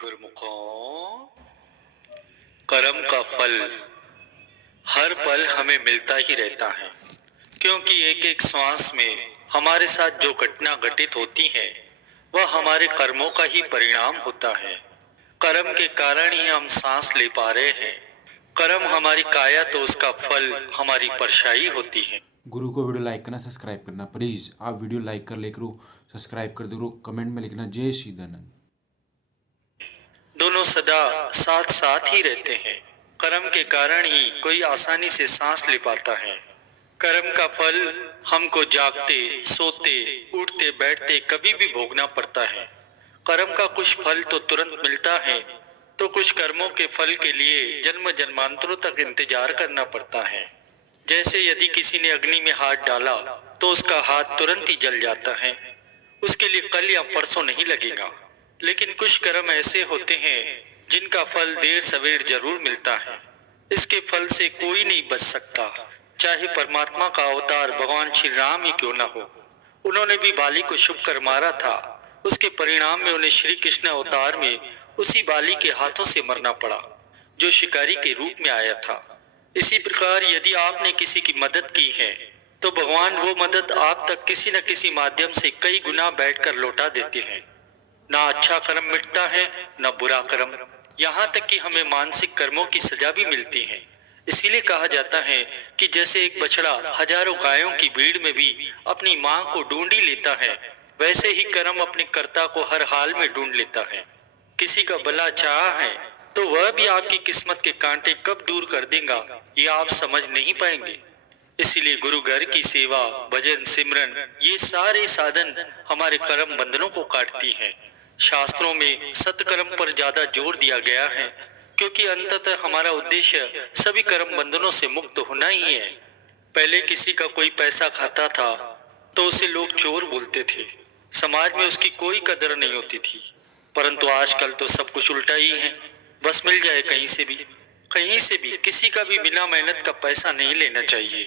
गुरुमुखों, कर्म का फल हर पल हमें मिलता ही रहता है, क्योंकि एक एक श्वास में हमारे साथ जो घटना घटित होती है वह हमारे कर्मों का ही परिणाम होता है। कर्म के कारण ही हम सांस ले पा रहे हैं। कर्म हमारी काया तो उसका फल हमारी परछाई होती है। गुरु को वीडियो लाइक करना, सब्सक्राइब करना। प्लीज आप वीडियो लाइक कर ले करो, सब्सक्राइब कर दो, कमेंट में लिखना जय श्री दयानंद। दोनों सदा साथ साथ ही रहते हैं। कर्म के कारण ही कोई आसानी से सांस ले पाता है। कर्म का फल हमको जागते, सोते, उठते, बैठते कभी भी भोगना पड़ता है। कर्म का कुछ फल तो तुरंत मिलता है, तो कुछ कर्मों के फल के लिए जन्म जन्मांतरों तक इंतजार करना पड़ता है। जैसे यदि किसी ने अग्नि में हाथ डाला तो उसका हाथ तुरंत ही जल जाता है, उसके लिए कल या परसों नहीं लगेगा। लेकिन कुछ कर्म ऐसे होते हैं जिनका फल देर सवेर जरूर मिलता है। इसके फल से कोई नहीं बच सकता, चाहे परमात्मा का अवतार भगवान श्री राम ही क्यों न हो। उन्होंने भी बाली को शुभ कर मारा था। उसके परिणाम में उन्हें श्री कृष्ण अवतार में उसी बाली के हाथों से मरना पड़ा, जो शिकारी के रूप में आया था। इसी प्रकार यदि आपने किसी की मदद की है तो भगवान वो मदद आप तक किसी न किसी माध्यम से कई गुना बैठकर लौटा देते हैं। ना अच्छा कर्म मिटता है, न बुरा कर्म। यहाँ तक कि हमें मानसिक कर्मों की सजा भी मिलती है। इसीलिए कहा जाता है कि जैसे एक बछड़ा हजारों गायों की भीड़ में भी अपनी मां को ढूंढ ही लेता है, वैसे ही कर्म अपने कर्ता को हर हाल में ढूंढ लेता है। किसी का भला चाहा है तो वह भी आपकी किस्मत के कांटे कब दूर कर देगा, ये आप समझ नहीं पाएंगे। इसीलिए गुरु घर की सेवा, भजन, सिमरन, ये सारे साधन हमारे कर्म बंधनों को काटती हैं। शास्त्रों में सत्कर्म पर ज्यादा जोर दिया गया है, क्योंकि अंततः हमारा उद्देश्य सभी कर्म बंधनों से मुक्त होना ही है। पहले किसी का कोई पैसा खाता था तो उसे लोग चोर बोलते थे, समाज में उसकी कोई कदर नहीं होती थी। परंतु आजकल तो सब कुछ उल्टा ही है। बस मिल जाए कहीं से भी, कहीं से भी किसी का भी बिना मेहनत का पैसा नहीं लेना चाहिए,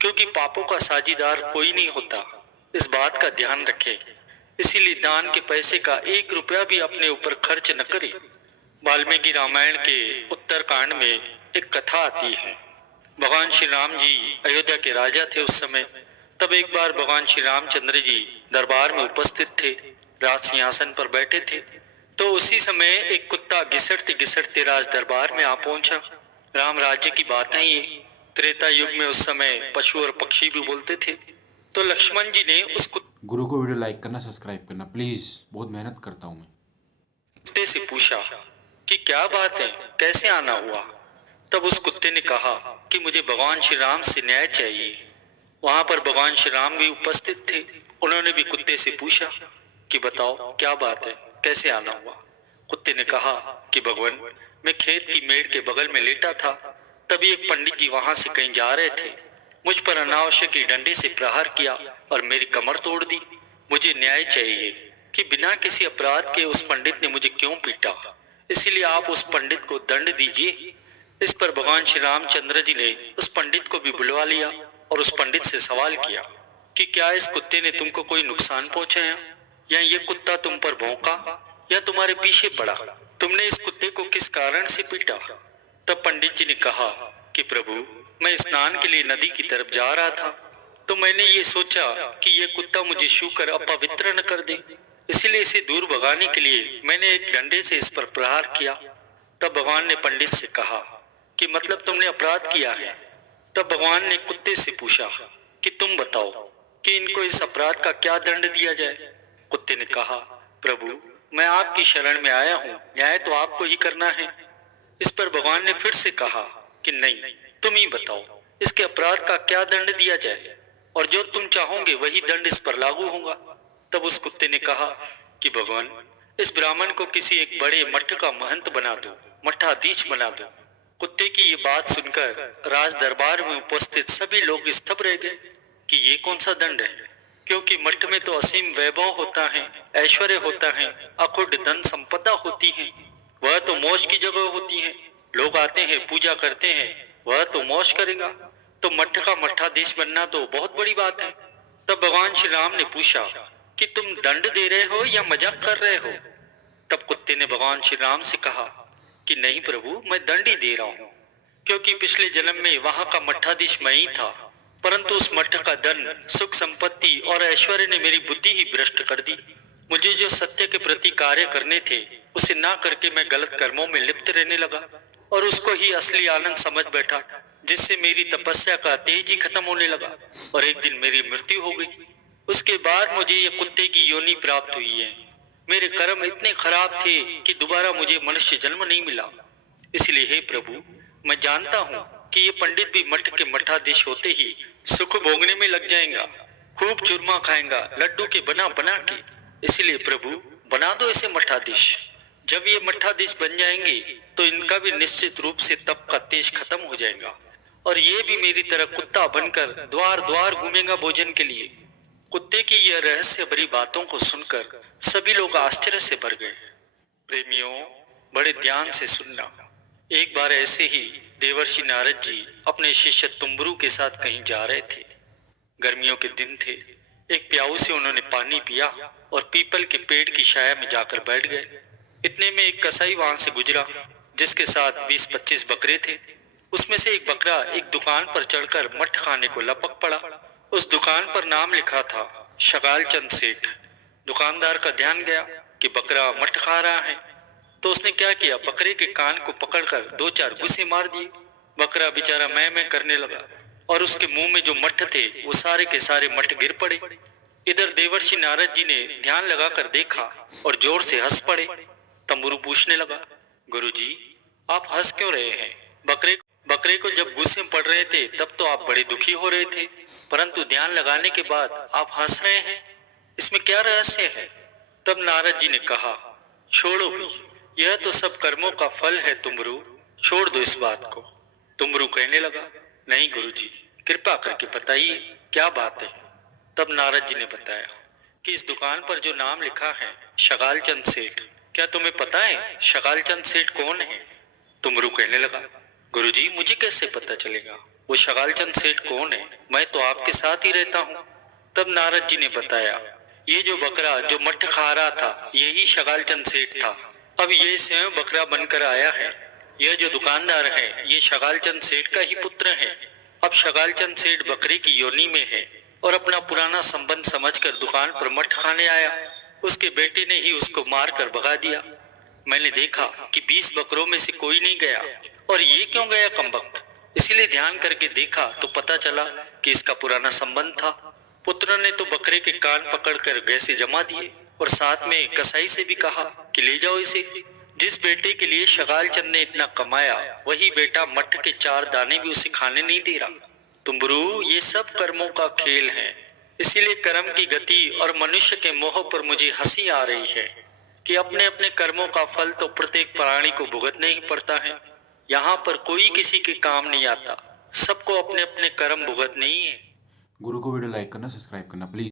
क्योंकि पापों का साझीदार कोई नहीं होता। इस बात का ध्यान रखें। इसीलिए दान के पैसे का 1 रुपया भी अपने ऊपर खर्च न करें। वाल्मीकि रामायण के उत्तरकांड में एक कथा आती है। भगवान श्री राम जी अयोध्या के राजा थे उस समय। तब एक बार भगवान श्री रामचंद्र जी दरबार में उपस्थित थे, राज सिंहासन पर बैठे थे। तो उसी समय एक कुत्ता घिसटते घिसटते राज दरबार में आ पहुंचा। राम राज्य की बात है ये। त्रेता युग में उस समय पशु और पक्षी भी बोलते थे। तो लक्ष्मण जी ने उस गुरु को वीडियो लाइक करना, सब्सक्राइब करना प्लीज, बहुत मेहनत करता हूँ मैं। कुत्ते से पूछा कि क्या बात है, कैसे आना हुआ। तब उस कुत्ते ने कहा कि मुझे भगवान श्री राम से न्याय चाहिए। वहां पर भगवान श्री राम भी उपस्थित थे। उन्होंने भी कुत्ते से पूछा कि बताओ क्या बात है, कैसे आना हुआ। कुत्ते ने कहा कि भगवान, मैं खेत की मेड़ के बगल में लेटा था, तभी एक पंडित जी वहां से कहीं जा रहे थे। मुझ पर अनावश्यक ही डंडे से प्रहार किया और मेरी कमर तोड़ दी। मुझे न्याय चाहिए कि बिना किसी अपराध के उस पंडित ने मुझे क्यों पीटा। इसीलिए आप उस पंडित को दंड दीजिए। इस पर भगवान श्री रामचंद्र जी ने उस पंडित को भी बुलवा लिया और उस पंडित से सवाल किया कि क्या इस कुत्ते ने तुमको कोई नुकसान पहुंचाया, या ये कुत्ता तुम पर भौंका, या तुम्हारे पीछे पड़ा। तुमने इस कुत्ते को किस कारण से पीटा। तब पंडित जी ने कहा कि प्रभु, मैं स्नान के लिए नदी की तरफ जा रहा था, तो मैंने ये सोचा कि ये कुत्ता मुझे छूकर अपवित्र न कर दे, इसलिए इसे दूर भगाने के लिए मैंने एक डंडे से इस पर प्रहार किया। तब भगवान ने पंडित से कहा कि मतलब तुमने अपराध किया है। तब भगवान ने कुत्ते से पूछा कि तुम बताओ कि इनको इस अपराध का क्या दंड दिया जाए। कुत्ते ने कहा, प्रभु, मैं आपकी शरण में आया हूँ, न्याय तो आपको ही करना है। इस पर भगवान ने फिर से कहा कि नहीं, तुम ही बताओ इसके अपराध का क्या दंड दिया जाए, और जो तुम चाहोगे वही दंड इस पर लागू होगा। तब उस कुत्ते ने कहा कि भगवान, इस ब्राह्मण को किसी एक बड़े मठ का महंत बना दो, मठाधीश बना दो। कुत्ते की ये बात सुनकर राज दरबार में उपस्थित सभी लोग स्तब्ध रह गए कि ये कौन सा दंड है, क्योंकि मठ में तो असीम वैभव होता है, ऐश्वर्य होता है, अखुड धन संपदा होती है। वह तो मौज की जगह होती है। लोग आते हैं, पूजा करते हैं, वह तो मौज करेगा। तो मठ का मठाधीश बनना तो बहुत बड़ी बात है। तब भगवान श्री राम ने पूछा कि तुम दंड दे रहे हो या मजाक कर रहे हो। तब कुत्ते ने भगवान श्री राम से कहा कि नहीं प्रभु, मैं दंड ही दे रहा हूँ, क्योंकि पिछले जन्म में वहां का मठाधीश मैं ही था, परंतु उस मठ का धन, सुख संपत्ति और ऐश्वर्य ने मेरी बुद्धि ही भ्रष्ट कर दी। मुझे जो सत्य के प्रति कार्य करने थे उसे ना करके मैं गलत कर्मों में लिप्त रहने लगा और उसको ही असली आनंद समझ बैठा, जिससे मेरी तपस्या का तेज ही खत्म होने लगा और एक दिन मेरी मृत्यु हो गई। उसके बाद मुझे ये कुत्ते की योनि प्राप्त हुई है। मेरे कर्म इतने खराब थे कि दोबारा मुझे मनुष्य जन्म नहीं मिला। इसलिए हे प्रभु, मैं जानता हूँ कि ये पंडित भी मठ के मठाधीश होते ही सुख भोगने में लग जाएगा, खूब चूरमा खाएगा लड्डू के बना बना के। इसलिए प्रभु, बना दो इसे मठाधीश। जब ये मठाधीश बन जाएंगे तो इनका भी निश्चित रूप से तप का तेज खत्म हो जाएगा और ये भी मेरी तरह कुत्ता बनकर द्वार द्वार घूमेगा भोजन के लिए। कुत्ते की यह रहस्य भरी बातों को सुनकर सभी लोग आश्चर्य से भर गए। प्रेमियों, बड़े ध्यान से सुनना। एक बार ऐसे ही देवर्षि नारद जी अपने शिष्य तुम्बरू के साथ कहीं जा रहे थे। गर्मियों के दिन थे। एक प्याऊ से उन्होंने पानी पिया और पीपल के पेड़ की छाया में जाकर बैठ गए। इतने में एक कसाई वहां से गुजरा, जिसके साथ 20-25 बकरे थे। उसमें से एक बकरा एक दुकान पर चढ़कर मठ खाने को लपक पड़ा। उस दुकान पर नाम लिखा था शगाल चंद सेठ। दुकानदार का ध्यान गया कि बकरा मठ खा रहा है, तो उसने क्या किया, बकरे के कान को पकड़कर 2-4 घुसे मार दिए। बकरा बेचारा मैं करने लगा और उसके मुंह में जो मठ थे वो सारे के सारे मठ गिर पड़े। इधर देवर्षि नारद जी ने ध्यान लगाकर देखा और जोर से हंस पड़े। तंबुरु पूछने लगा, गुरुजी, आप हंस क्यों रहे हैं? बकरे को जब गुस्से पड़ रहे थे तब तो आप बड़े दुखी हो रहे थे, परंतु ध्यान लगाने के बाद आप हंस रहे हैं, इसमें क्या रहस्य है? तब नारद जी ने कहा, छोड़ो भी, यह तो सब कर्मों का फल है तुमरू, छोड़ दो इस बात को। तुमरू कहने लगा, नहीं गुरुजी, कृपा करके बताइए क्या बात है। तब नारद जी ने बताया कि इस दुकान पर जो नाम लिखा है शगाल चंद सेठ, क्या तुम्हें पता है शगाल चंद सेठ कौन है? तुमरू कहने लगा, गुरुजी, मुझे कैसे पता चलेगा वो शगाल चंद सेठ कौन है, मैं तो आपके साथ ही रहता हूँ। तब नारद जी ने बताया, ये जो बकरा जो मठ खा रहा था यही शगाल चंद सेठ था। अब ये स्वयं बकरा बनकर आया है। यह जो दुकानदार है ये शगाल चंद सेठ का ही पुत्र है। अब शगाल चंद सेठ बकरे की योनि में है और अपना पुराना संबंध समझकर दुकान पर मठ खाने आया। उसके बेटे ने ही उसको मारकर भगा दिया। मैंने देखा कि 20 बकरों में से कोई नहीं गया, और ये क्यों गया कमबख्त? इसीलिए ध्यान करके देखा तो पता चला कि इसका पुराना संबंध था। पुत्र ने तो बकरे के कान पकड़कर गैसे जमा दिए और साथ में कसाई से भी कहा कि ले जाओ इसे। जिस बेटे के लिए शगाल चंद ने इतना कमाया वही बेटा मठ के 4 दाने भी उसे खाने नहीं दे रहा। तुमरू, ये सब कर्मों का खेल है। इसीलिए कर्म की गति और मनुष्य के मोह पर मुझे हंसी आ रही है कि अपने अपने कर्मों का फल तो प्रत्येक प्राणी को भुगतना ही पड़ता है। यहाँ पर कोई किसी के काम नहीं आता, सबको अपने अपने कर्म भुगतने ही है। गुरु को वीडियो लाइक करना, सब्सक्राइब करना प्लीज।